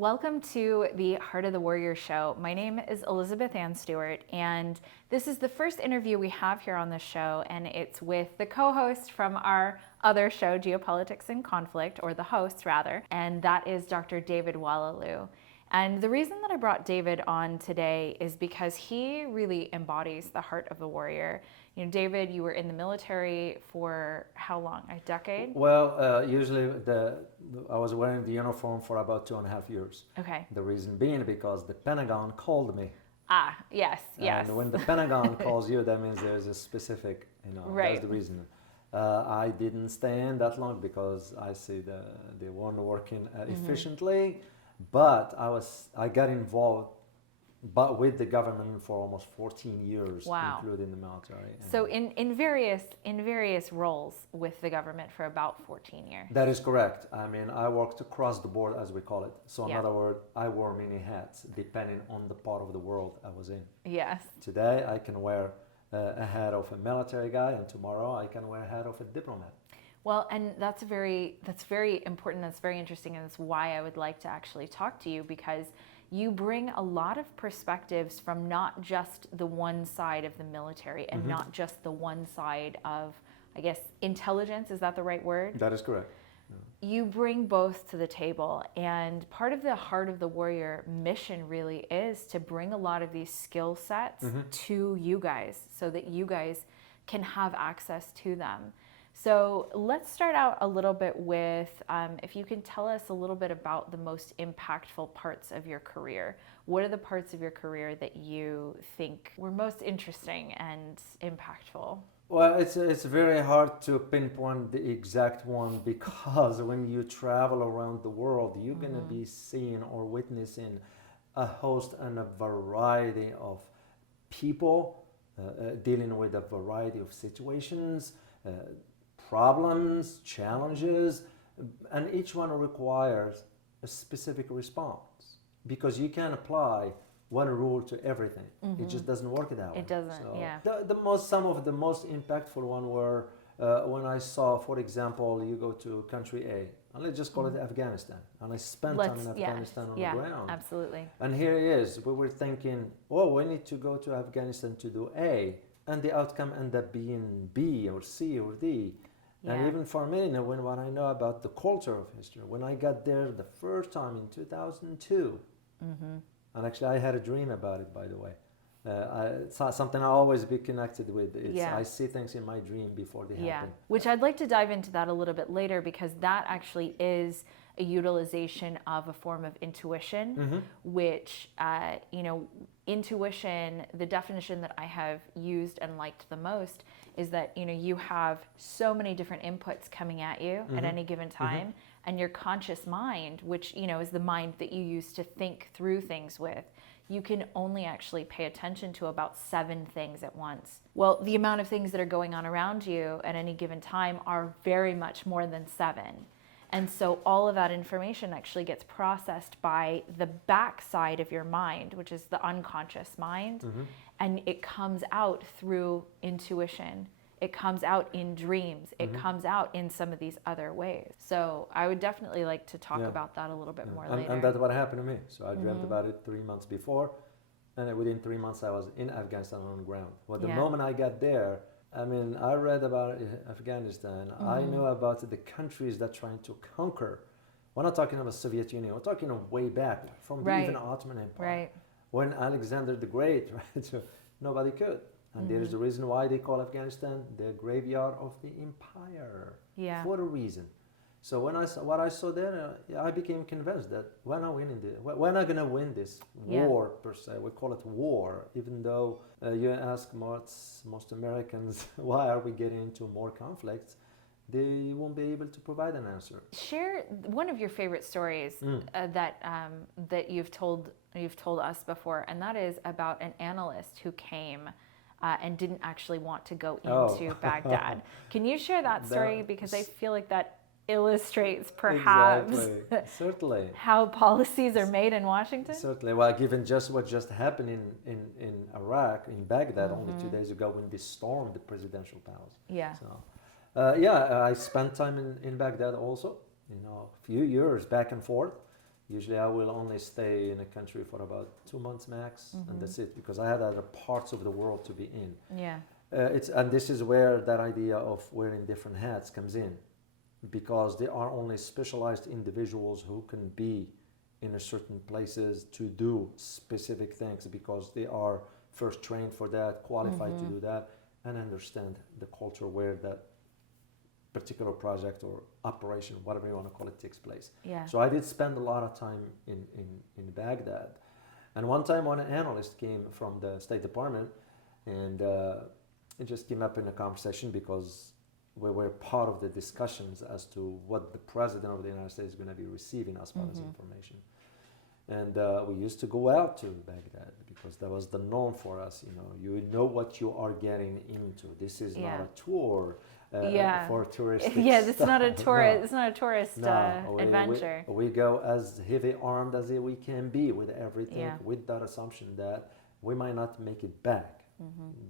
Welcome to the Heart of the Warrior show. My name is Elizabeth Ann Stewart, and this is the first interview we have here on the show, and it's with the co-host from our other show, Geopolitics and Conflict, or the host rather, and that is Dr. David Walaloo. And the reason that I brought David on today is because he really embodies the heart of the warrior. You know, David, you were in the military for how long? A decade? Well, usually I was wearing the uniform for about 2.5 years. Okay. The reason being because the Pentagon called me. Ah, yes. And when the Pentagon calls you, that means there's a specific, Right. That's the reason. I didn't stay in that long because I see they weren't working efficiently, but I got involved with the government for almost 14 years, Wow. including the military. So in various roles with the government for about 14 years. That is correct. I mean, I worked across the board, as we call it. So in Yeah. other words, I wore many hats depending on the part of the world I was in. Yes. Today, I can wear a hat of a military guy, and tomorrow I can wear a hat of a diplomat. Well, and that's very important. That's very interesting, and that's why I would like to actually talk to you, because you bring a lot of perspectives from not just the one side of the military and not just the one side of, I guess, intelligence. Is that the right word? That is correct. You bring both to the table, and part of the Heart of the Warrior mission really is to bring a lot of these skill sets to you guys so that you guys can have access to them. So let's start out a little bit with, if you can tell us a little bit about the most impactful parts of your career. What are the parts of your career that you think were most interesting and impactful? Well, it's very hard to pinpoint the exact one because when you travel around the world, you're going to be seeing or witnessing a host and a variety of people dealing with a variety of situations, problems, challenges, and each one requires a specific response because you can't apply one rule to everything. It just doesn't work that way. It doesn't, So yeah. some of the most impactful one were when I saw, for example, you go to country A, and let's just call it Afghanistan, and I spent time in Afghanistan on the ground. Absolutely. And here it is, we were thinking, oh, we need to go to Afghanistan to do A, and the outcome ended up being B or C or D. And even for me, when I know about the culture of history, when I got there the first time in 2002, and actually I had a dream about it, by the way. It's something I always be connected with. I see things in my dream before they happen. Which I'd like to dive into that a little bit later, because that actually is a utilization of a form of intuition, which, intuition, the definition that I have used and liked the most is that, you have so many different inputs coming at you at any given time, and your conscious mind, which, is the mind that you use to think through things with, you can only actually pay attention to about 7 things at once. Well, the amount of things that are going on around you at any given time are very much more than 7. And so all of that information actually gets processed by the back side of your mind, which is the unconscious mind, and it comes out through intuition. It comes out in dreams. It comes out in some of these other ways. So I would definitely like to talk about that a little bit more later. And that's what happened to me. So I dreamt about it 3 months before, and within 3 months I was in Afghanistan on the ground. Well, the moment I got there, I mean, I read about Afghanistan. I knew about the countries that trying to conquer. We're not talking about Soviet Union. We're talking of way back from the even Ottoman Empire. Right. When Alexander the Great, right? So nobody could. And there's the reason why they call Afghanistan the graveyard of the empire. Yeah. For a reason. So when I saw what I saw there, I became convinced that we're not going to win this war per se. We call it war, even though you ask most Americans why are we getting into more conflicts, they won't be able to provide an answer. Share one of your favorite stories that you've told us before, and that is about an analyst who came and didn't actually want to go into Baghdad. Can you share that story? Because I feel like that illustrates perhaps Certainly how policies are made in Washington. Certainly. Well, given just what just happened in Iraq, in Baghdad, only 2 days ago when they stormed the presidential palace. Yeah. So, I spent time in Baghdad also, a few years back and forth. Usually I will only stay in a country for about 2 months max, and that's it, because I had other parts of the world to be in. Yeah. And this is where that idea of wearing different hats comes in, because there are only specialized individuals who can be in a certain places to do specific things, because they are first trained for that, qualified to do that, and understand the culture where that particular project or operation, whatever you want to call it, takes place. Yeah. So I did spend a lot of time in Baghdad. And one time when an analyst came from the State Department, and it just came up in a conversation because we were part of the discussions as to what the President of the United States is going to be receiving as far as information. And we used to go out to Baghdad because that was the norm for us. You know what you are getting into. This is not a tour for tourists. Yeah, it's not a tourist. No. It's not a tourist adventure. We go as heavy armed as we can be with everything, with that assumption that we might not make it back.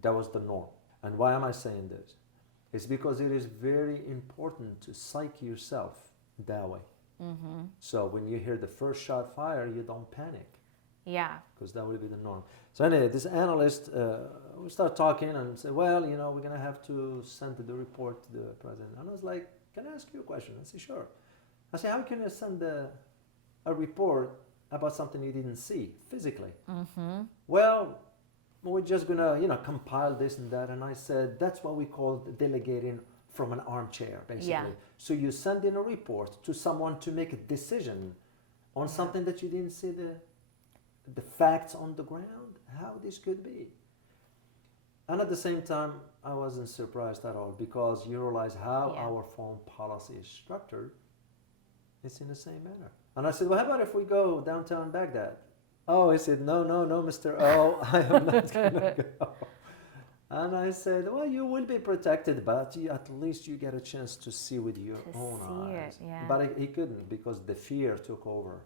That was the norm. And why am I saying this? It's because it is very important to psych yourself that way. So when you hear the first shot fire, you don't panic. Yeah. Because that will be the norm. So anyway, this analyst, we start talking and say, well, we're going to have to send the report to the president. And I was like, can I ask you a question? I said, sure. I said, how can you send a report about something you didn't see physically? Well, we're just going to, compile this and that. And I said, that's what we call delegating from an armchair, basically. Yeah. So you send in a report to someone to make a decision on something that you didn't see the facts on the ground, how this could be. And at the same time, I wasn't surprised at all, because you realize how our foreign policy is structured. It's in the same manner. And I said, well, how about if we go downtown Baghdad? Oh, he said, no, Mr. O, I am not going to go. And I said, well, you will be protected, but at least you get a chance to see with your own eyes. But he couldn't, because the fear took over.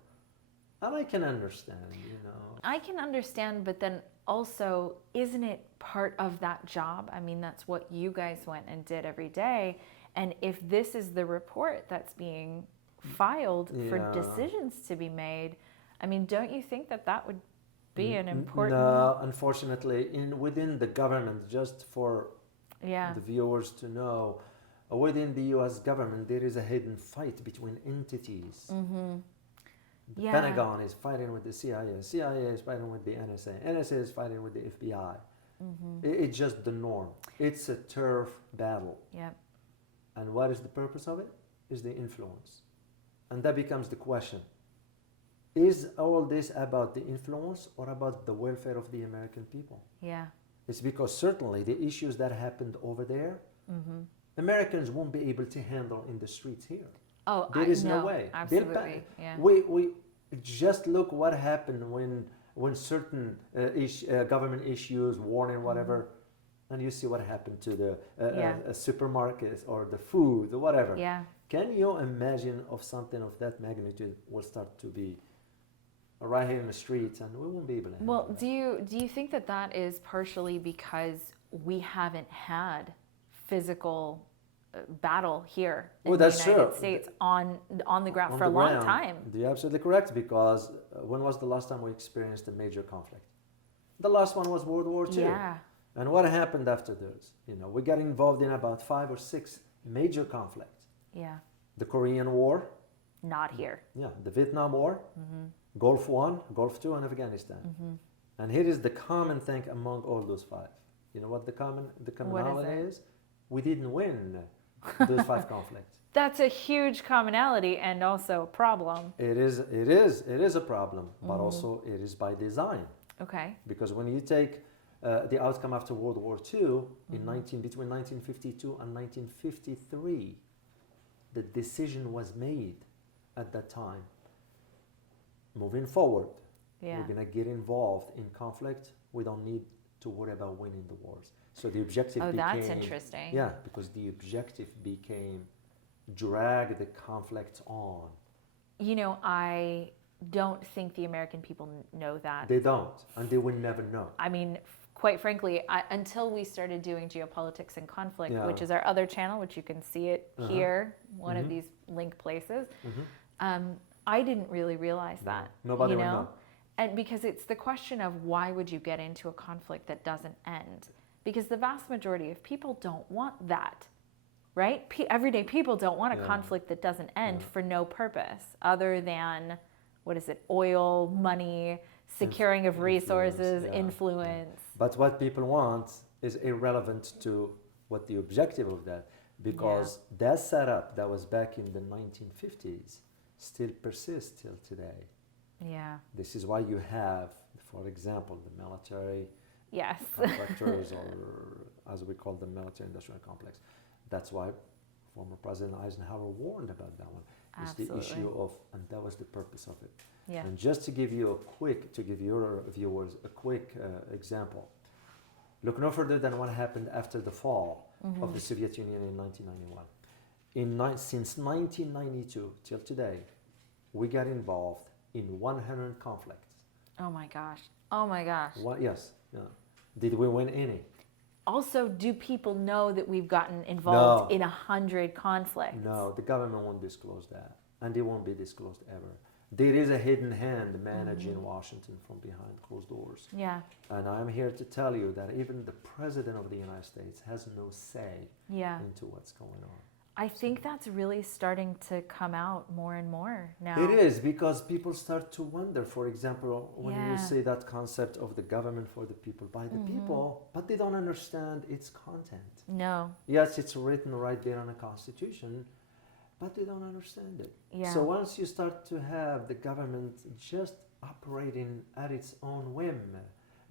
And I can understand, I can understand, but then also, isn't it part of that job? I mean, that's what you guys went and did every day. And if this is the report that's being filed for decisions to be made, I mean, don't you think that would be an important... No, unfortunately, within the government, just for the viewers to know, within the U.S. government, there is a hidden fight between entities. The Pentagon is fighting with the CIA. CIA is fighting with the NSA. NSA is fighting with the FBI. It's just the norm. It's a turf battle. And what is the purpose of it? Is the influence. And that becomes the question. Is all this about the influence or about the welfare of the American people? It's because certainly the issues that happened over there, Americans won't be able to handle in the streets here. Oh, there is no way. Absolutely. We just look what happened when certain government issues, warning, whatever, and you see what happened to the supermarkets or the food or whatever. Can you imagine of something of that magnitude will start to be right here in the streets, and we won't be able to handle Well, that. do you think that is partially because we haven't had physical battle here in the United States on the ground for a long time? You're absolutely correct, because when was the last time we experienced a major conflict? The last one was World War II. And what happened after this? We got involved in about 5 or 6 major conflicts. The Korean War. Not here. The Vietnam War. Gulf War, Gulf II, and Afghanistan. And here is the common thing among all those 5. You know what the commonality is? We didn't win those 5 conflicts. That's a huge commonality and also a problem. It is a problem, but also it is by design. Okay. Because when you take the outcome after World War II between 1952 and 1953, the decision was made at that time. Moving forward, we're going to get involved in conflict. We don't need to worry about winning the wars. So the objective became... Oh, that's interesting. Yeah, because the objective became drag the conflict on. I don't think the American people know that. They don't, and they will never know. I mean, quite frankly, until we started doing Geopolitics and Conflict, which is our other channel, which you can see it here, one of these link places, I didn't really realize that. Nobody you would know? know. And because it's the question of why would you get into a conflict that doesn't end? Because the vast majority of people don't want that, right? Everyday people don't want a conflict that doesn't end for no purpose other than, what is it, oil, money, securing of resources, influence. But what people want is irrelevant to what the objective of that, because that setup that was back in the 1950s still persists till today. Yeah. This is why you have, for example, the military Yes. contractors, or as we call the military industrial complex. That's why former President Eisenhower warned about that one. It's Absolutely. the issue of, and that was the purpose of it. Yeah. And just to give you to give your viewers a quick example, look no further than what happened after the fall of the Soviet Union in 1991. Since 1992 till today, we got involved in 100 conflicts. Oh my gosh. Oh my gosh. Yes. Yeah. Did we win any? Also, do people know that we've gotten involved No. in 100 conflicts? No, the government won't disclose that, and it won't be disclosed ever. There is a hidden hand managing Washington from behind closed doors. Yeah. And I'm here to tell you that even the President of the United States has no say Yeah. into what's going on. I think that's really starting to come out more and more now. It is, because people start to wonder, for example, when Yeah. you say that concept of the government for the people, by the people, but they don't understand its content. No. Yes, it's written right there in the Constitution, but they don't understand it. Yeah. So once you start to have the government just operating at its own whim,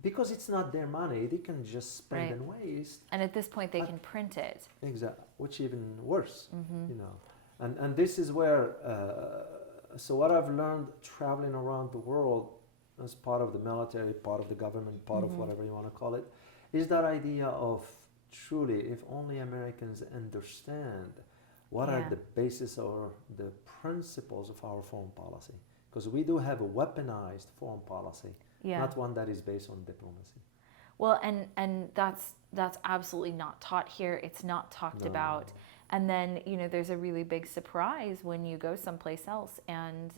because it's not their money, they can just spend and waste. And at this point, they can print it. Exactly, which even worse, you know. And this is where, so what I've learned traveling around the world as part of the military, part of the government, part of whatever you want to call it, is that idea of truly, if only Americans understand what are the basis or the principles of our foreign policy. Because we do have a weaponized foreign policy, not one that is based on diplomacy. Well, and that's absolutely not taught here. It's not talked about. And then, you know, there's a really big surprise when you go someplace else and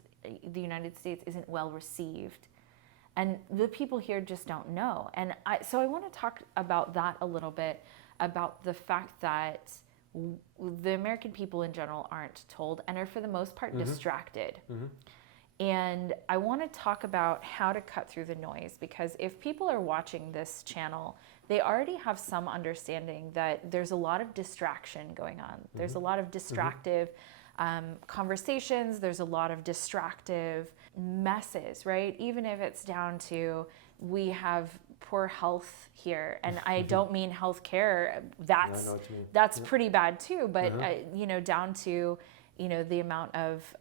the United States isn't well received. And the people here just don't know. And so I want to talk about that a little bit, about the fact that the American people in general aren't told and are for the most part distracted. And I want to talk about how to cut through the noise, because if people are watching this channel, they already have some understanding that there's a lot of distraction going on. There's a lot of distractive conversations. There's a lot of distractive messes, right? Even if it's down to we have poor health here, and I don't mean health care. That's pretty bad too. But you know, down to the amount of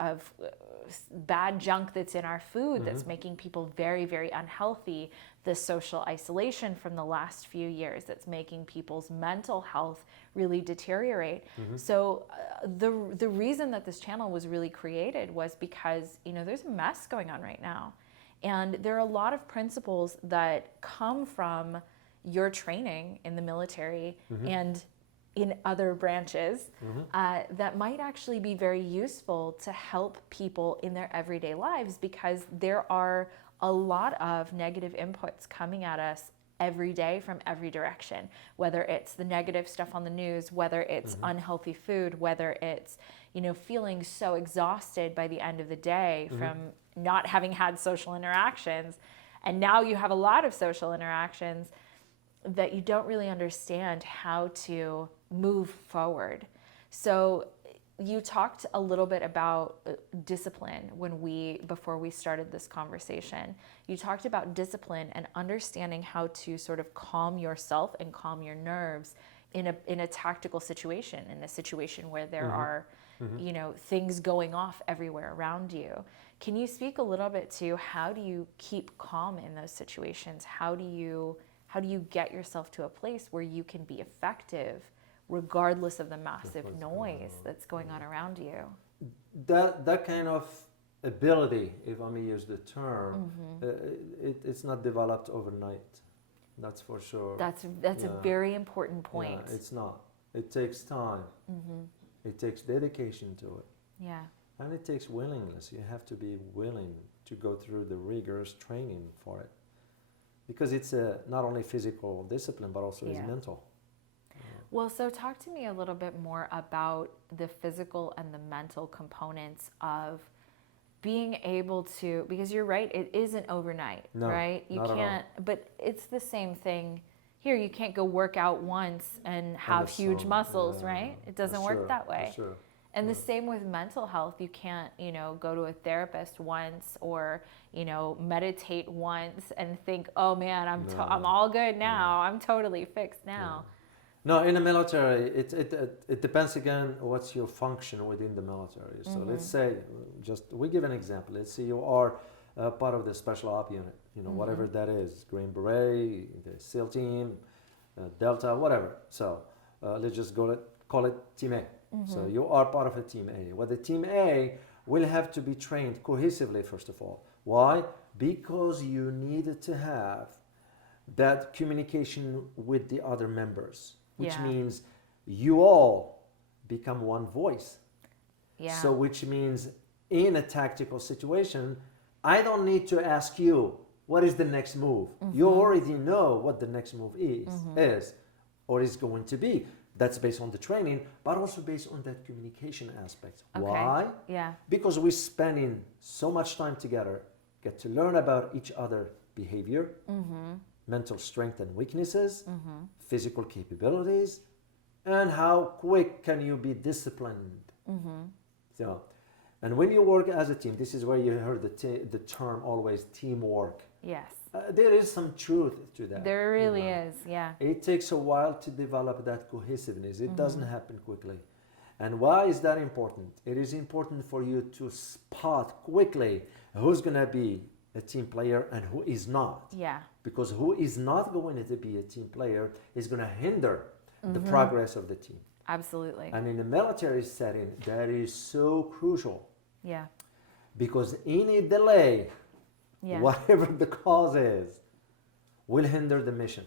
bad junk that's in our food that's making people very, very unhealthy, the social isolation from the last few years that's making people's mental health really deteriorate. So the reason that this channel was really created was because there's a mess going on right now, and there are a lot of principles that come from your training in the military and in other branches that might actually be very useful to help people in their everyday lives, because there are a lot of negative inputs coming at us every day from every direction, whether it's the negative stuff on the news, whether it's unhealthy food, whether it's feeling so exhausted by the end of the day from not having had social interactions, and now you have a lot of social interactions that you don't really understand how to move forward. So you talked a little bit about discipline before we started this conversation. You talked about discipline and understanding how to sort of calm yourself and calm your nerves in a tactical situation, in a situation where there are things going off everywhere around you. Can you speak a little bit to how do you keep calm in those situations? How do you get yourself to a place where you can be effective regardless of the massive noise that's going on around you? That kind of ability, if I may use the term, it's not developed overnight. That's for sure. That's a very important point. Yeah, it's not. It takes time. It takes dedication to it. Yeah. And it takes willingness. You have to be willing to go through the rigorous training for it. Because it's not only physical discipline, but also is mental. Well, so talk to me a little bit more about the physical and the mental components of being able to, because you're right, it isn't overnight, No, right? You not at all. can't, but it's the same thing here. You can't go work out once and have huge muscles, right? It doesn't work that way. Sure. And the same with mental health. You can't, go to a therapist once or, meditate once and think, oh man, I'm all good now. I'm totally fixed now. No, in the military, it depends again what's your function within the military. So let's say, we give an example. Let's say you are part of the special op unit, whatever that is, Green Beret, the SEAL team, Delta, whatever. So let's just call it Team A. So you are part of a Team A. Well, the Team A will have to be trained cohesively, first of all. Why? Because you need to have that communication with the other members, which means you all become one voice. Yeah. So which means in a tactical situation, I don't need to ask you, what is the next move? You already know what the next move is or is going to be. That's based on the training, but also based on that communication aspect. Okay. Why? Yeah. Because we're spending so much time together, get to learn about each other behavior, mental strength and weaknesses, physical capabilities, and how quick can you be disciplined. So, and when you work as a team, this is where you heard the term always teamwork. Yes. There is some truth to that. There really is, yeah. It takes a while to develop that cohesiveness. It doesn't happen quickly. And why is that important? It is important for you to spot quickly who's going to be a team player and who is not. Yeah. Because who is not going to be a team player is going to hinder the progress of the team. Absolutely. And in a military setting, that is so crucial. Yeah. Because any delay, whatever the cause is, will hinder the mission.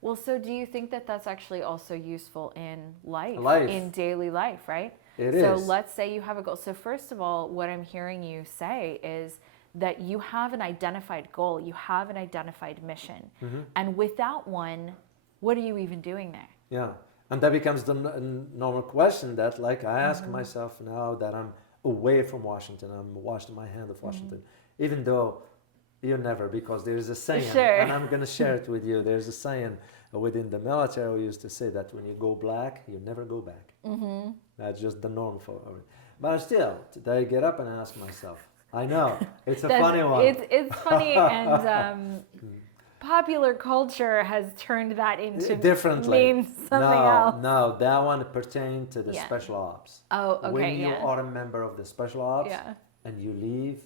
Well, so do you think that that's actually also useful in life, in daily life, right? It is. So is. let's say you have a goal. So first of all, what I'm hearing you say is that you have an identified goal, you have an identified mission. And without one, what are you even doing there? Yeah. And that becomes the normal question that, like, I ask myself now that I'm away from Washington, I'm washing my hand of Washington, even though you never, because there's a saying, and I'm going to share it with you. There's a saying within the military we used to say that when you go black, you never go back. That's just the norm for it. But still, today I get up and I ask myself, I know, it's a funny one. It's funny, and popular culture has turned that into differently. Means something else. No, that one pertains to the special ops. Oh, okay, when you are a member of the special ops and you leave,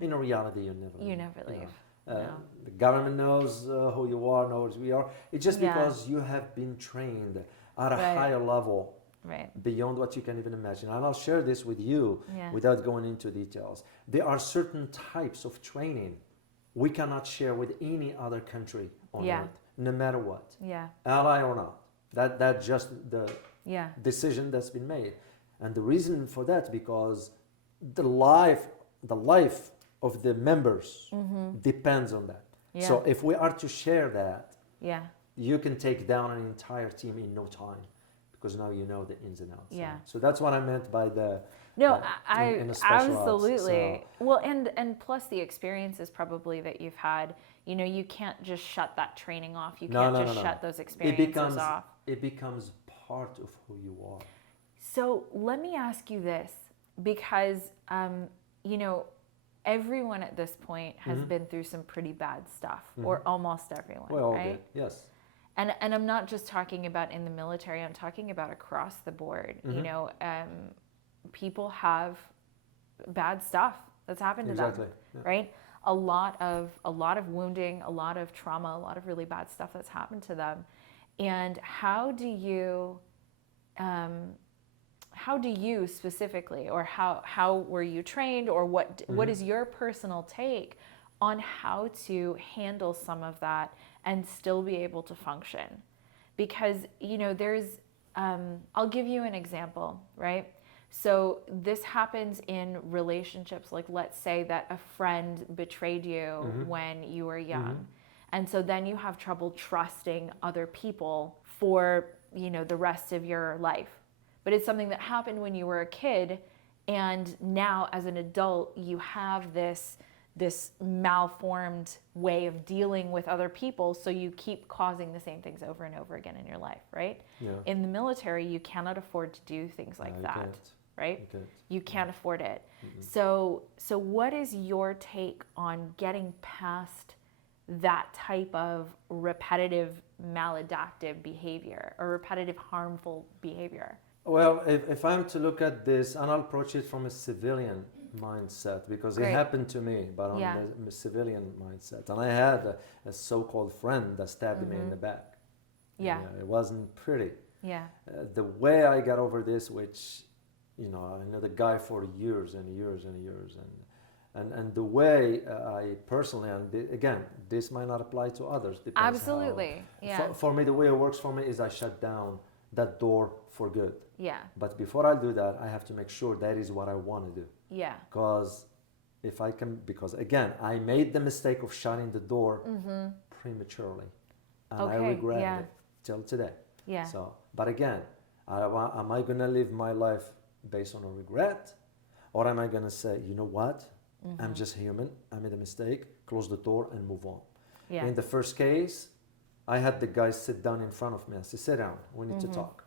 in reality you never leave. You never leave. The government knows who you are, knows who we are. It's just because you have been trained at a higher level, beyond what you can even imagine. And I'll share this with you without going into details. There are certain types of training we cannot share with any other country on earth, no matter what, ally or not. That's just the decision that's been made. And the reason for that, because the life of the members depends on that. So if we are to share that, you can take down an entire team in no time, because now you know the ins and outs. So that's what I meant by the in absolutely. Ops, so. Well, and plus the experiences probably that you've had. You can't just shut that training off. You can't just shut those experiences off. It becomes part of who you are. So let me ask you this, because everyone at this point has been through some pretty bad stuff, or almost everyone, right? Yes. And I'm not just talking about in the military. I'm talking about across the board. People have bad stuff that's happened to them, right? A lot of wounding, a lot of trauma, a lot of really bad stuff that's happened to them. And how do you specifically, or how were you trained, or what is your personal take on how to handle some of that and still be able to function? Because there's I'll give you an example, right? So this happens in relationships. Like, let's say that a friend betrayed you when you were young. And so then you have trouble trusting other people for, the rest of your life. But it's something that happened when you were a kid, and now as an adult you have this malformed way of dealing with other people, so you keep causing the same things over and over again in your life, right? Yeah. In the military, you cannot afford to do things like that, right? You can't afford it. So what is your take on getting past that type of repetitive maladaptive behavior or repetitive harmful behavior? Well, if I'm to look at this, and I'll approach it from a civilian mindset, because it happened to me, but on the civilian mindset. And I had a so-called friend that stabbed me in the back. Yeah. It wasn't pretty. Yeah. The way I got over this, which, I know the guy for years and years and years. And the way I personally, and again, this might not apply to others. Absolutely. For me, the way it works for me is I shut down that door for good. Yeah. But before I do that, I have to make sure that is what I want to do. Yeah. Because again, I made the mistake of shutting the door prematurely. And I regret it till today. Yeah. So, but again, am I going to live my life based on a regret? Or am I going to say, you know what? I'm just human. I made a mistake. Close the door and move on. Yeah. In the first case, I had the guy sit down in front of me. I said, sit down. We need to talk.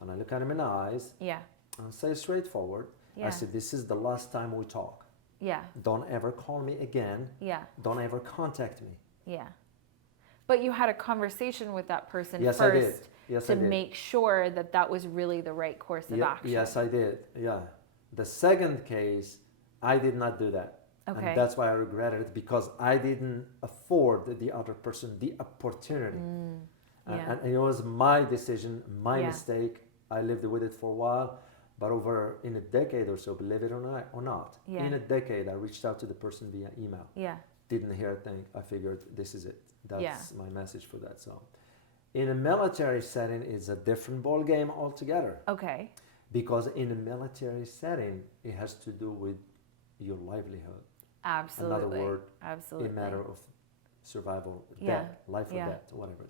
And I look at him in the eyes. Yeah. And say straightforward. Yeah. I said, this is the last time we talk. Yeah. Don't ever call me again. Yeah. Don't ever contact me. Yeah. But you had a conversation with that person Yes, first I did. Yes, to I did. make sure that that was really the right course of action. Yes, I did. Yeah. The second case, I did not do that. Okay. And that's why I regretted it, because I didn't afford the other person the opportunity. And it was my decision, my mistake. I lived with it for a while. But over in a decade or so, believe it or not, in a decade, I reached out to the person via email. Yeah. Didn't hear a thing. I figured this is it. That's my message for that. So in a military setting, it's a different ball game altogether. Okay. Because in a military setting, it has to do with your livelihood. Absolutely. Another word, absolutely. a matter of survival, death, life or death, whatever.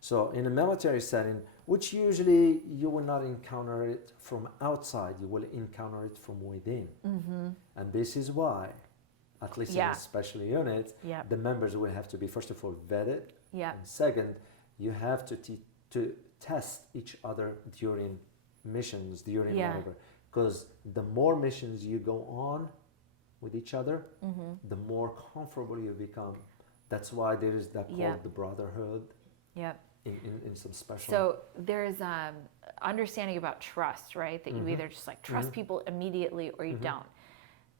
So in a military setting, which usually you will not encounter it from outside, you will encounter it from within. And this is why, at least in a special unit, the members will have to be, first of all, vetted. And second, you have to test each other during missions, during whatever. Because the more missions you go on with each other, the more comfortable you become. That's why there is that called the brotherhood. Yep. In some special. So there's understanding about trust, right? That you either just like trust people immediately or you don't.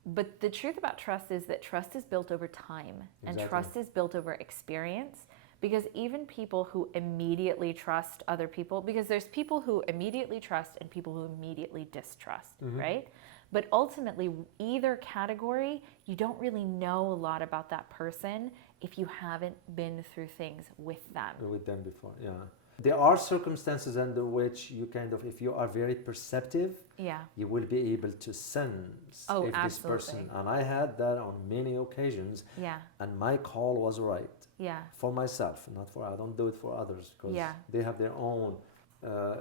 But the truth about trust is that trust is built over time, and trust is built over experience. Because even people who immediately trust other people, because there's people who immediately trust and people who immediately distrust, right? But ultimately, either category, you don't really know a lot about that person if you haven't been through things with them. With them before, yeah. There are circumstances under which you if you are very perceptive, you will be able to sense if this person, and I had that on many occasions, and my call was right. For myself, not for, I don't do it for others, because they have their own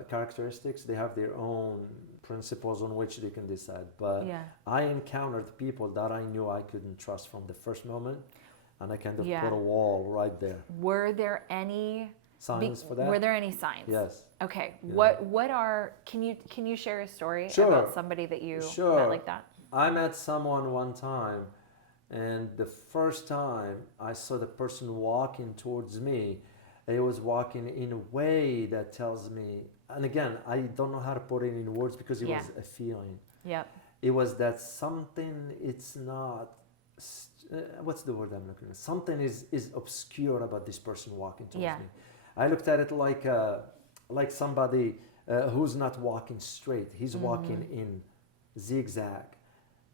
characteristics, they have their own principles on which they can decide. But I encountered people that I knew I couldn't trust from the first moment, and I put a wall right there. Were there any signs for that? Were there any signs? Yes. Okay. What are, can you share a story about somebody that you met like that? I met someone one time, and the first time I saw the person walking towards me, it was walking in a way that tells me, and again, I don't know how to put it in words because it was a feeling. It was that something, it's not, what's the word I'm looking at? Something is obscure about this person walking towards me. I looked at it like somebody who's not walking straight. He's walking in zigzag.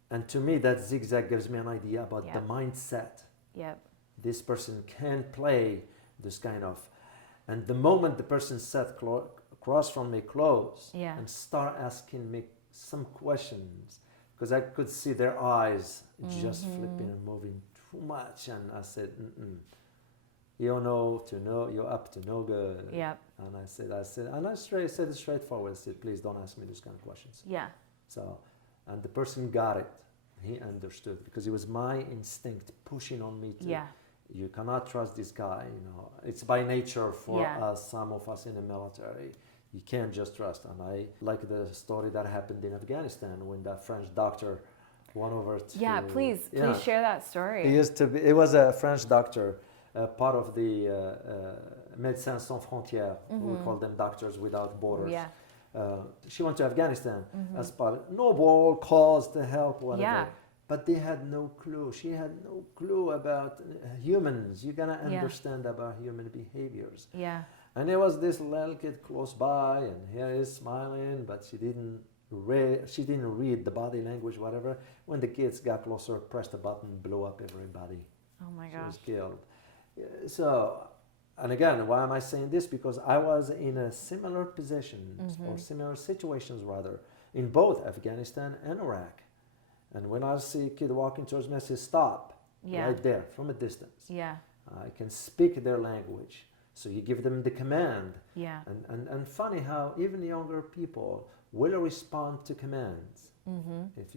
And to me, that zigzag gives me an idea about the mindset. This person can play this kind of, and the moment the person sat across from me close and start asking me some questions because I could see their eyes just flipping and moving too much, and I said, "You know to know, you're up to no good." Yep. And I said, and I said it straightforward. I said, "Please don't ask me those kind of questions." Yeah. So, and the person got it. He understood because it was my instinct pushing on me to. Yeah. You cannot trust this guy. You know, it's by nature for Yeah. us. Some of us in the military, you can't just trust. And I like the story that happened in Afghanistan when that French doctor went over to. Yeah, please share that story. He used to be. It was a French doctor, part of the Médecins Sans Frontières. We call them Doctors Without Borders. Yeah. She went to Afghanistan as part noble cause to help whatever. Yeah. But they had no clue. She had no clue about humans. You gotta understand about human behaviors. Yeah. And there was this little kid close by, and here is smiling, but she didn't read the body language, whatever. When the kids got closer, pressed a button, blew up everybody. Oh my She gosh. was killed. So, and again, why am I saying this? Because I was in a similar positions or similar situations rather in both Afghanistan and Iraq. And when I see a kid walking towards me, I say, "Stop!" Yeah. Right there from a distance. Yeah. I can speak their language, so you give them the command. Yeah. And funny how even younger people will respond to commands. If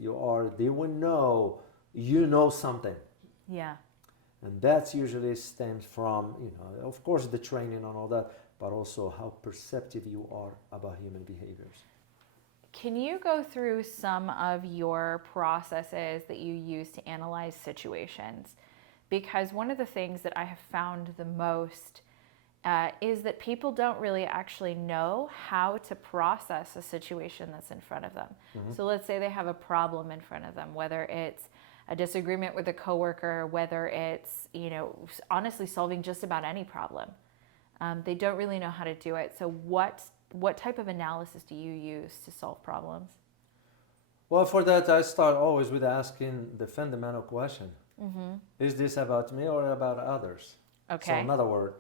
they will know you know something. Yeah. And that's usually stems from, of course, the training and all that, but also how perceptive you are about human behaviors. Can you go through some of your processes that you use to analyze situations? Because one of the things that I have found the most is that people don't really actually know how to process a situation that's in front of them. So let's say they have a problem in front of them, whether it's a disagreement with a coworker, whether it's, honestly solving just about any problem. They don't really know how to do it. So what type of analysis do you use to solve problems? Well, for that, I start always with asking the fundamental question. Is this about me or about others? Okay. So in other words,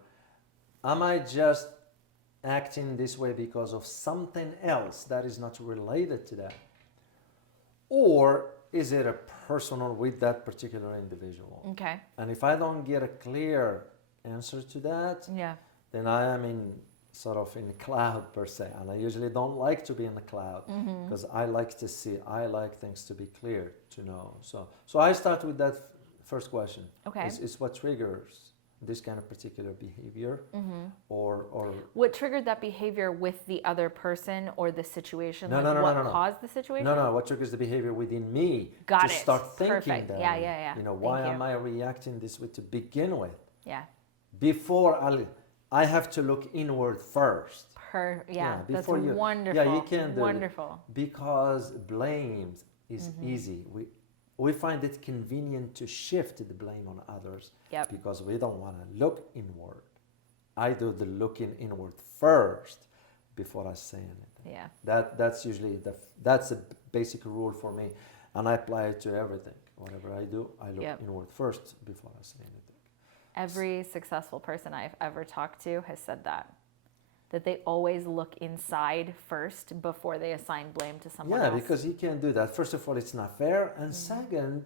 am I just acting this way because of something else that is not related to that? Or is it a personal with that particular individual? Okay. And if I don't get a clear answer to that, Yeah. then I am in sort of in the cloud per se. And I usually don't like to be in the cloud because I like things to be clear, to know. So I start with that first question. Okay. Is what triggers this kind of particular behavior or What triggered that behavior with the other person or the situation? No, What no. caused the situation? No, what triggers the behavior within me Got to it. start thinking Perfect. that Yeah, way. yeah. Why Thank am you. I reacting this way to begin with? Yeah. Before I have to look inward first. That's before wonderful. Yeah, you can do Wonderful. it. Because blame is easy. We find it convenient to shift the blame on others because we don't want to look inward. I do the looking inward first before I say anything. Yeah. That's usually that's a basic rule for me, and I apply it to everything. Whatever I do, I look inward first before I say anything. Every successful person I've ever talked to has said that they always look inside first before they assign blame to someone else. Yeah, because you can't do that. First of all, it's not fair. And second,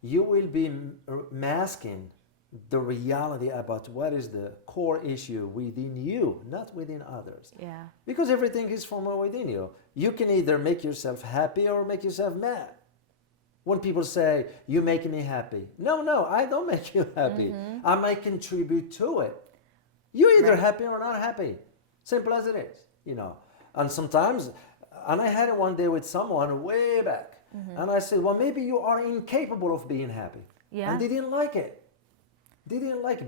you will be masking the reality about what is the core issue within you, not within others. Yeah. Because everything is from within you. You can either make yourself happy or make yourself mad. When people say, "You make me happy." No, I don't make you happy. I might contribute to it. You're either happy or not happy. Simple as it is, And sometimes, and I had it one day with someone way back, and I said, "Well, maybe you are incapable of being happy." Yeah. And they didn't like it. They didn't like it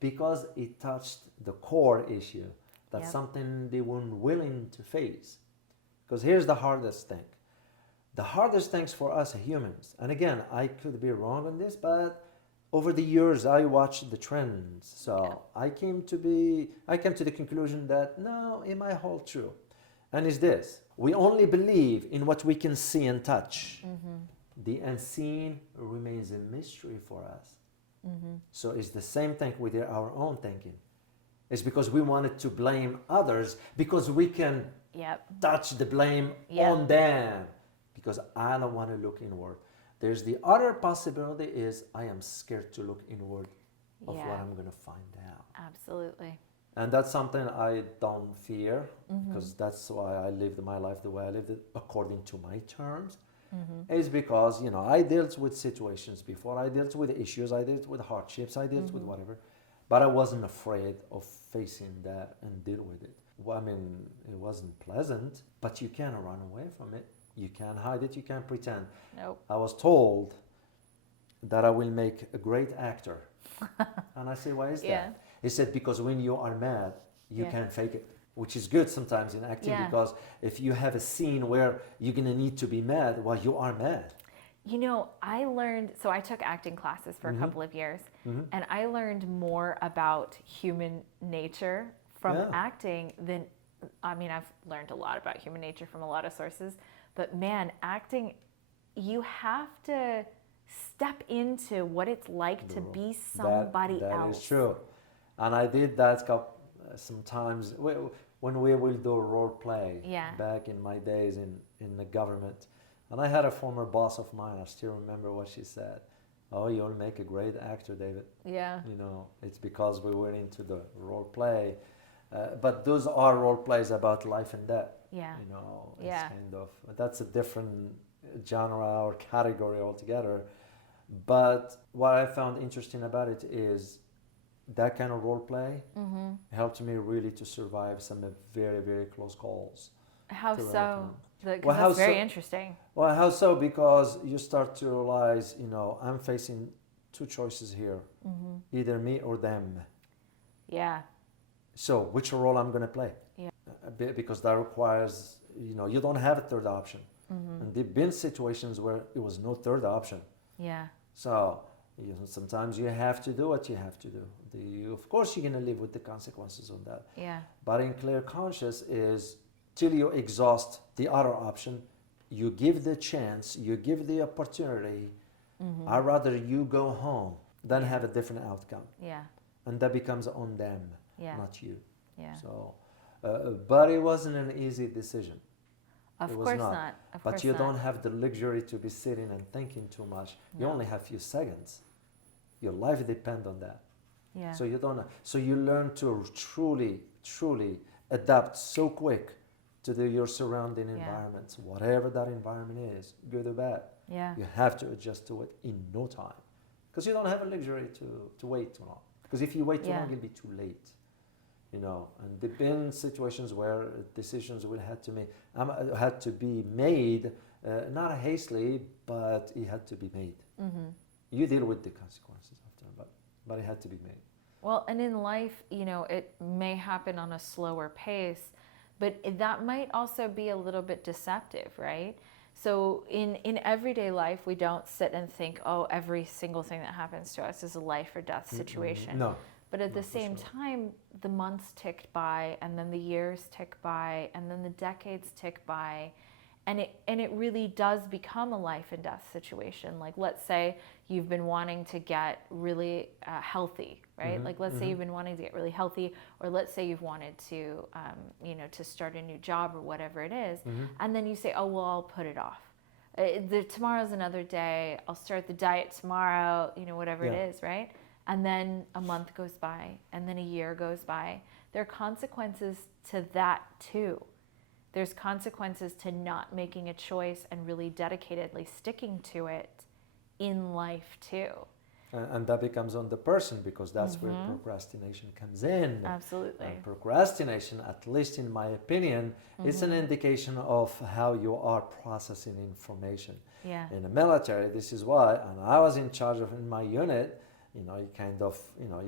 because it touched the core issue. That's something they weren't willing to face. Because here's the hardest thing. The hardest things for us humans, and again, I could be wrong on this, but over the years I watched the trends. So I came to the conclusion that no, it might hold true. And it's this: we only believe in what we can see and touch. The unseen remains a mystery for us. So it's the same thing with our own thinking. It's because we wanted to blame others because we can Yep. touch the blame Yep. on them because I don't want to look inward. There's the other possibility is I am scared to look inward of what Yeah. I'm going to find out. Absolutely. And that's something I don't fear because that's why I lived my life the way I lived it according to my terms. Is because, you know, I dealt with situations before, I dealt with issues, I dealt with hardships, I dealt with whatever, but I wasn't afraid of facing that and deal with it. Well, I mean, it wasn't pleasant, but you can't run away from it. You can't hide it, you can't pretend. Nope. I was told that I will make a great actor. And I said, why is Yeah. that? He said, because when you are mad, you Yeah. can't fake it, which is good sometimes in acting Yeah. because if you have a scene where you're going to need to be mad, well, you are mad. You know, I learned, so I took acting classes for a couple of years, and I learned more about human nature from Yeah. acting than, I mean, I've learned a lot about human nature from a lot of sources, but man, acting, you have to step into what it's like to be somebody that else. is true. And I did that sometimes when we will do role play Yeah. back in my days in the government. And I had a former boss of mine, I still remember what she said. Oh, you'll make a great actor, David. Yeah. You know, it's because we were into the role play. But those are role plays about life and death. Yeah. You know, it's Yeah. kind of, that's a different genre or category altogether. But what I found interesting about it is that kind of role play helped me really to survive some very, very close calls. How throughout so? them. Because Well, how that's very so- interesting. Well, how so? Because you start to realize, you know, I'm facing two choices here, either me or them. Yeah. So which role I'm going to play? Yeah. Because that requires, you know, you don't have a third option. And there've been situations where it was no third option. Yeah. So you know, sometimes you have to do what you have to do. Of course, you're going to live with the consequences of that. Yeah. But in clear conscious is till you exhaust the other option, you give the chance, you give the opportunity. I'd rather you go home than have a different outcome. Yeah. And that becomes on them, Yeah. not you. Yeah. So, but it wasn't an easy decision. Of It was course not. not. Of But course you not. don't have the luxury to be sitting and thinking too much. You No. only have few seconds. Your life depends on that. Yeah. So you don't. So you learn to truly adapt so quick to your surrounding Yeah. environments, whatever that environment is, good or bad. Yeah. You have to adjust to it in no time, because you don't have a luxury to wait too long. Because if you wait too Yeah. long, it'll be too late. You know, and there've been situations where decisions will had to be made, not hastily, but it had to be made. You deal with the consequences after, but it had to be made. Well, and in life, you know, it may happen on a slower pace, but that might also be a little bit deceptive, right? So in everyday life, we don't sit and think, oh, every single thing that happens to us is a life or death situation. No. But at the for same sure. time, the months ticked by, and then the years tick by, and then the decades tick by, and it really does become a life and death situation. Like, let's say you've been wanting to get really healthy, right? Like, let's say you've been wanting to get really healthy, or let's say you've wanted to, you know, to start a new job or whatever it is, and then you say, oh, well, I'll put it off. Tomorrow's another day. I'll start the diet tomorrow. You know, whatever it Yeah. is, right? And then a month goes by, and then a year goes by. There are consequences to that too. There's consequences to not making a choice and really dedicatedly sticking to it in life too. And that becomes on the person, because that's where procrastination comes in. Absolutely. And procrastination, at least in my opinion, is an indication of how you are processing information. Yeah. In the military, this is why, and I was in charge of in my unit, you know, you kind of, you know,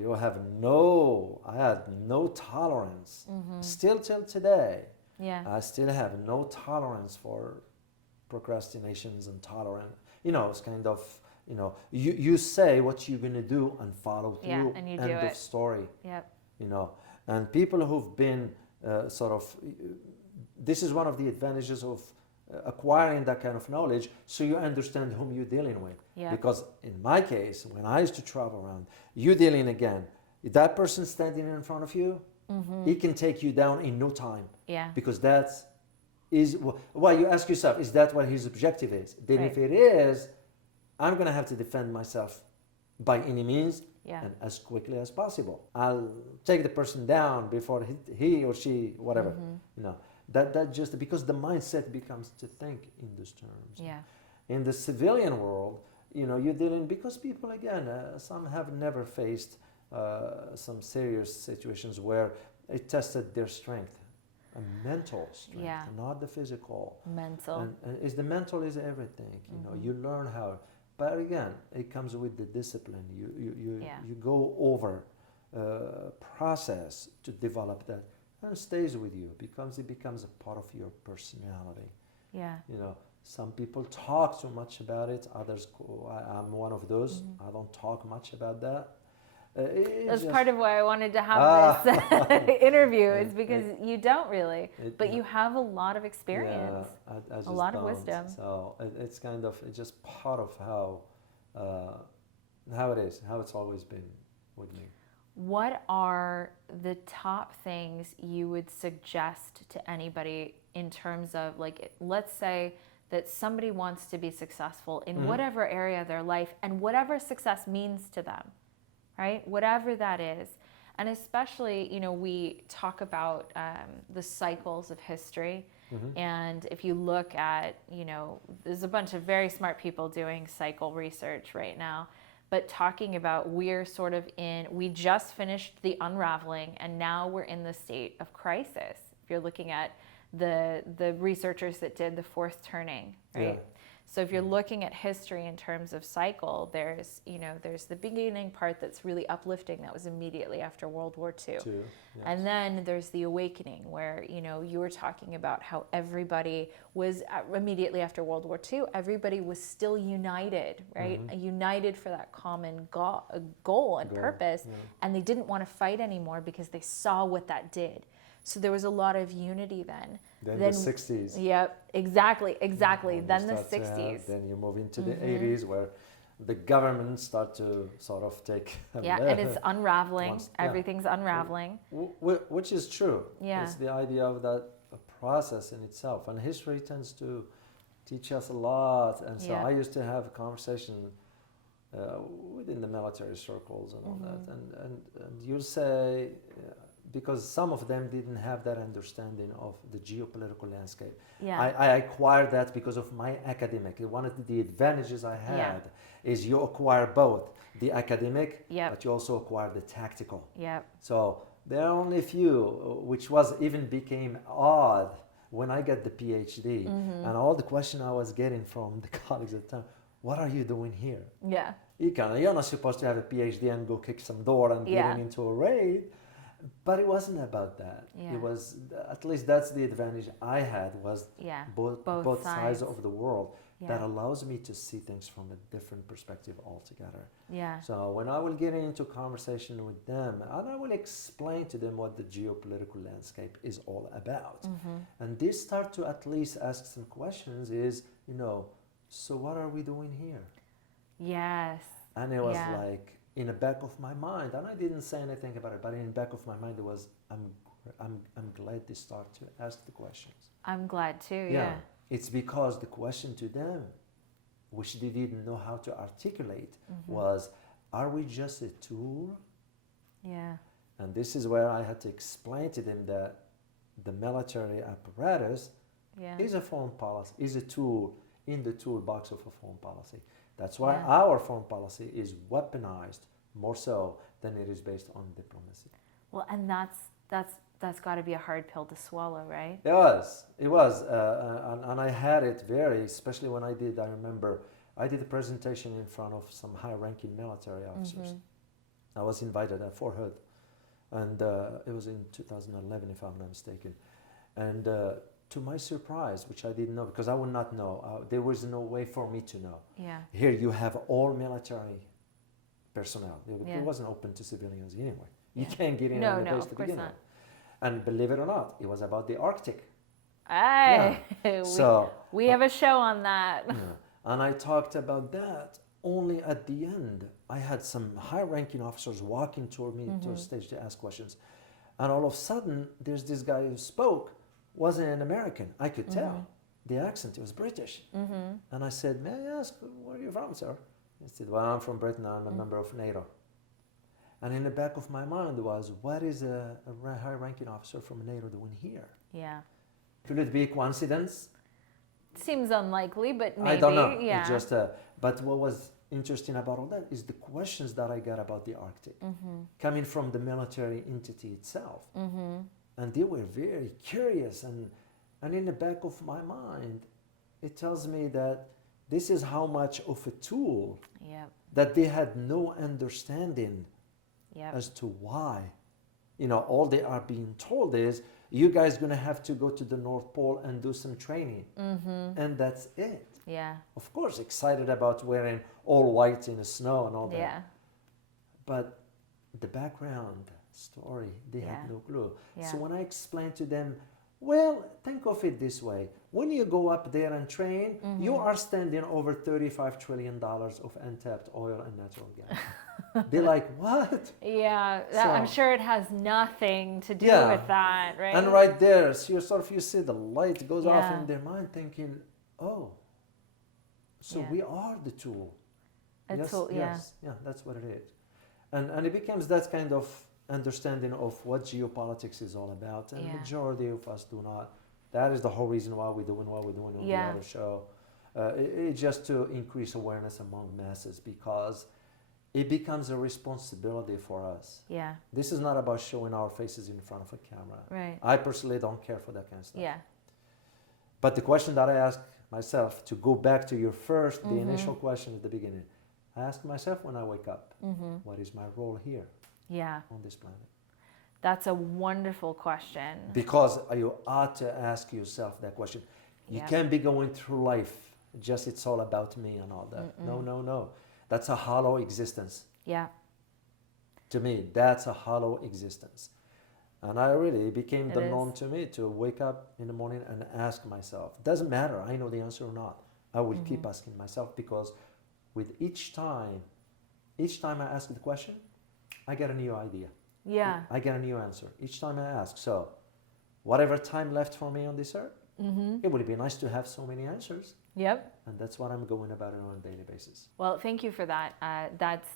I had no tolerance. Still till today, Yeah. I still have no tolerance for procrastinations and tolerance. You know, it's kind of, you know, you say what you're going to do and follow through. Yeah, and you do End of it. story. Yep. You know, and people who've been this is one of the advantages of acquiring that kind of knowledge, so you understand whom you're dealing with. Yeah. Because in my case, when I used to travel around, you're dealing again, that person standing in front of you, he can take you down in no time. Yeah. Because that's Well, you ask yourself, is that what his objective is? Then Right. if it is, I'm going to have to defend myself by any means Yeah. and as quickly as possible. I'll take the person down before he or she, whatever. You know, that just because the mindset becomes to think in those terms. Yeah. In the civilian world, you know, you're dealing, because people, again, some have never faced some serious situations where it tested their strength, a mental strength, Yeah. not the physical. Mental. And is the mental is everything. You know, you learn how. But again, it comes with the discipline. You go over process to develop that, and it stays with you because it becomes a part of your personality. Yeah. You know, some people talk too much about it. Others, I'm one of those. I don't talk much about that. That's part of why I wanted to have this interview, is because you don't really, but you have a lot of experience, I just a lot of don't. wisdom. So it's kind of, it's just part of how it is, how it's always been with me. What are the top things you would suggest to anybody in terms of, like, let's say that somebody wants to be successful in whatever area of their life, and whatever success means to them, right? Whatever that is. And especially, you know, we talk about the cycles of history. And if you look at, you know, there's a bunch of very smart people doing cycle research right now, but talking about we just finished the unraveling, and now we're in the state of crisis. If you're looking at the researchers that did the fourth turning, right? Yeah. So if you're looking at history in terms of cycle, there's the beginning part that's really uplifting. That was immediately after World War II. Yes. And then there's the awakening, where, you know, you were talking about how everybody was immediately after World War II, everybody was still united, right? United for that common goal and purpose. And they didn't want to fight anymore because they saw what that did. So there was a lot of unity then. Then the 60s. Yep, exactly. And Then you the start to 60s. then you move into the 80s, where the government start to sort of take And it's unraveling. Yeah. Everything's unraveling. Which is true. Yeah. It's the idea of that process in itself. And history tends to teach us a lot. And so I used to have a conversation within the military circles and all that. And you'll say, because some of them didn't have that understanding of the geopolitical landscape. Yeah. I acquired that because of my academic. One of the advantages I had is you acquire both the academic, but you also acquire the tactical. Yep. So there are only a few, which became odd when I got the PhD, and all the question I was getting from the colleagues at the time, what are you doing here? Yeah. You're not supposed to have a PhD and go kick some door and getting into a raid. But it wasn't about that. Yeah. It was, at least that's the advantage I had, was both sides of the world that allows me to see things from a different perspective altogether. Yeah. So when I will get into conversation with them, and I will explain to them what the geopolitical landscape is all about, and they start to at least ask some questions, is, you know, so what are we doing here? Yes. And it was like, in the back of my mind, and I didn't say anything about it, but in the back of my mind, it was, I'm glad they start to ask the questions. I'm glad too. Yeah. It's because the question to them, which they didn't know how to articulate, was, are we just a tool? Yeah. And this is where I had to explain to them that the military apparatus is a foreign policy, is a tool in the toolbox of a foreign policy. That's why our foreign policy is weaponized more so than it is based on diplomacy. Well, and that's got to be a hard pill to swallow, right? It was, and I had it especially when I remember I did a presentation in front of some high-ranking military officers. I was invited at Fort Hood, and it was in 2011, if I'm not mistaken. And to my surprise, which I didn't know, because I would not know, there was no way for me to know. Yeah. Here you have all military personnel. It wasn't open to civilians anyway. You can't get in on the base to begin with. And believe it or not, it was about the Arctic. Hey, so we have a show on that. And I talked about that only at the end. I had some high-ranking officers walking toward me to the stage to ask questions. And all of a sudden, there's this guy who spoke, wasn't an American. I could tell. The accent, it was British. And I said, may I ask, where are you from, sir? He said, well, I'm from Britain. I'm a member of NATO. And in the back of my mind was, what is a high-ranking officer from NATO doing here? Yeah. Could it be a coincidence? Seems unlikely, but maybe. I don't know. Yeah. It just, but what was interesting about all that is the questions that I got about the Arctic, coming from the military entity itself. And they were very curious. And in the back of my mind, it tells me that this is how much of a tool that they had no understanding as to why. You know, all they are being told is, you guys going to have to go to the North Pole and do some training. And that's it. Yeah. Of course, excited about wearing all white in the snow and all that. Yeah. But the background story, they had no clue. Yeah. So when I explained to them, well, think of it this way. When you go up there and train, you are standing over $35 trillion of untapped oil and natural gas. They're like, what? Yeah, So- I'm sure it has nothing to do Yeah. with that, right? And right there, so you see the light goes off Yeah. in their mind thinking, oh, so Yeah. we are the tool. A Yes, tool, yeah. yes, yeah, that's what it is. And it becomes that kind of understanding of what geopolitics is all about. And Yeah. majority of us do not. That is the whole reason why we're doing what we're doing on Yeah. the other show. It's just to increase awareness among masses, because it becomes a responsibility for us. Yeah, This is not about showing our faces in front of a camera. right. I personally don't care for that kind of stuff. Yeah, But the question that I ask myself, to go back to your first, the initial question at the beginning, I ask myself when I wake up, what is my role here yeah. on this planet? That's a wonderful question. Because you ought to ask yourself that question. You Yeah. can't be going through life just it's all about me and all that. No, no, no. That's a hollow existence. Yeah, To me, that's a hollow existence. And I really, it became the It norm is. to me to wake up in the morning and ask myself. Doesn't matter, I know the answer or not. I will keep asking myself, because with each time I ask the question, I get a new idea. yeah. I get a new answer each time I ask. So, whatever time left for me on this earth, it would be nice to have so many answers. Yep. And that's what I'm going about it on a daily basis. Well, thank you for that. That's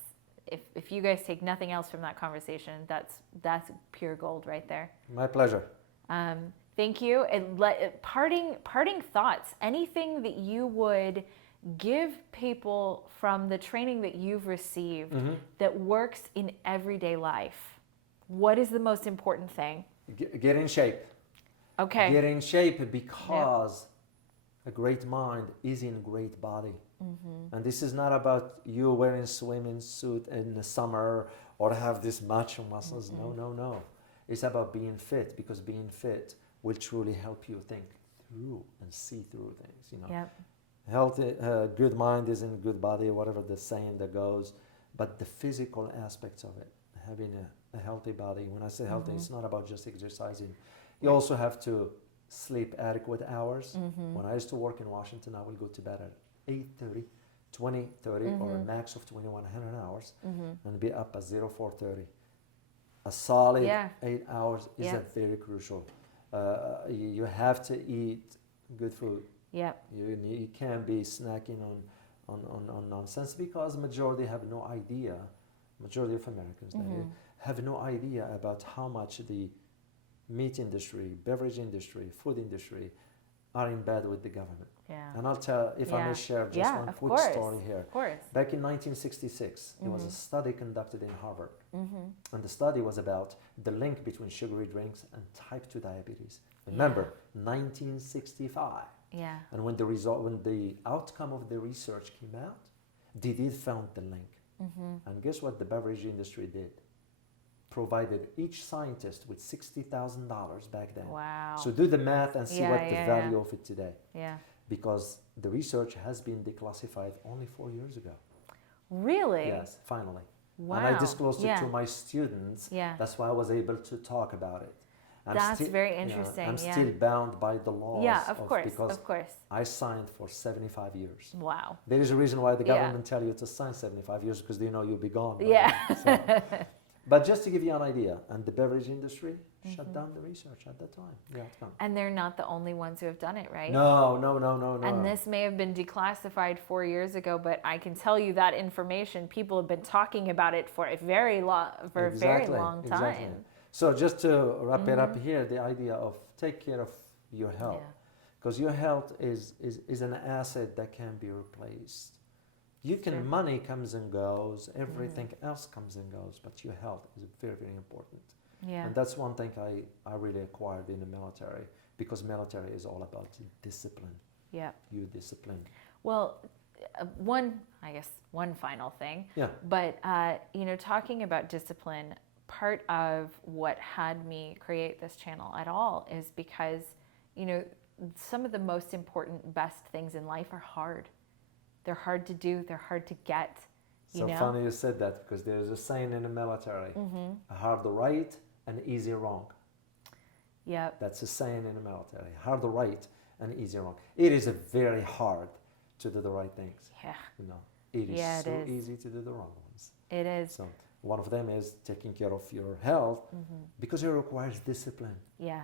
if you guys take nothing else from that conversation, that's pure gold right there. My pleasure. Thank you. And parting thoughts. Anything that you would give people from the training that you've received that works in everyday life? What is the most important thing? Get in shape. Okay. Get in shape, because a great mind is in a great body. And this is not about you wearing swimming suit in the summer or have this macho muscles. No, no, no. It's about being fit, because being fit will truly help you think through and see through things. You know, Yep. healthy, good mind is in good body, whatever the saying that goes. But the physical aspects of it, having a healthy body. When I say healthy, it's not about just exercising. You also have to sleep adequate hours. When I used to work in Washington, I would go to bed at 8:30, 20:30, or a max of 2100 hours, and be up at 04:30. A solid 8 hours is Yeah. very crucial. You have to eat good food. Yep. You can't be snacking on nonsense, because majority have no idea, majority of Americans that is, have no idea about how much the meat industry, beverage industry, food industry are in bed with the government. Yeah. And I'll tell, if I may share just one of quick course. story here. Of course. Back in 1966, there was a study conducted in Harvard. And the study was about the link between sugary drinks and type 2 diabetes. Remember, 1965. Yeah. And when the outcome of the research came out, they did found the link. And guess what the beverage industry did? Provided each scientist with $60,000 back then. Wow. So do the math and see what the yeah, value of it today. Yeah. Because the research has been declassified only 4 years ago. Really? Yes, finally. Wow. And I disclosed it to my students. Yeah. That's why I was able to talk about it. That's very interesting, I'm yeah. still bound by the laws. Yeah, of course. Because Of course. I signed for 75 years. Wow. There is a reason why the Yeah. government tell you to sign 75 years, because they know you'll be gone. by Yeah. then. So, But just to give you an idea, and the beverage industry shut down the research at that time. The outcome. And they're not the only ones who have done it, right? No. And this may have been declassified 4 years ago, but I can tell you that information, people have been talking about it for a very long time. Exactly. So just to wrap it up here, the idea of take care of your health, because your health is an asset that can be replaced. Money comes and goes, everything else comes and goes, but your health is very, very important. Yeah. And that's one thing I really acquired in the military, because military is all about discipline. Yeah. You discipline. Well, one final thing. Yeah. But, talking about discipline, part of what had me create this channel at all is because, some of the most important, best things in life are hard. They're hard to do. They're hard to get. Funny you said that, because there's a saying in the military, hard right and easy wrong. Yep. That's a saying in the military, hard right and easy wrong. It is very hard to do the right things. Yeah. It is easy to do the wrong ones. It is. So one of them is taking care of your health, because it requires discipline. Yeah.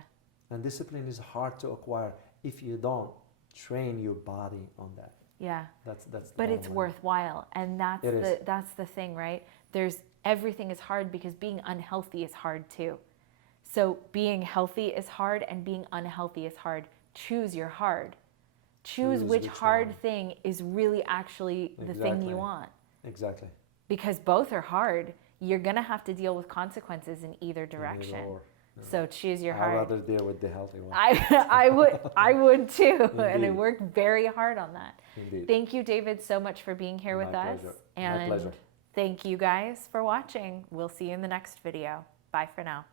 And discipline is hard to acquire if you don't train your body on that. Yeah. But it's worthwhile, and that's the thing, right? Everything is hard because being unhealthy is hard too. So being healthy is hard and being unhealthy is hard. Choose your hard. Choose which hard thing is really actually the thing you want. Exactly. Because both are hard. You're going to have to deal with consequences in either direction. So choose your hard. I'd rather deal with the healthy one. I would too. Indeed. And I worked very hard on that. Indeed. Thank you, David, so much for being here with us. My pleasure. Thank you guys for watching. We'll see you in the next video. Bye for now.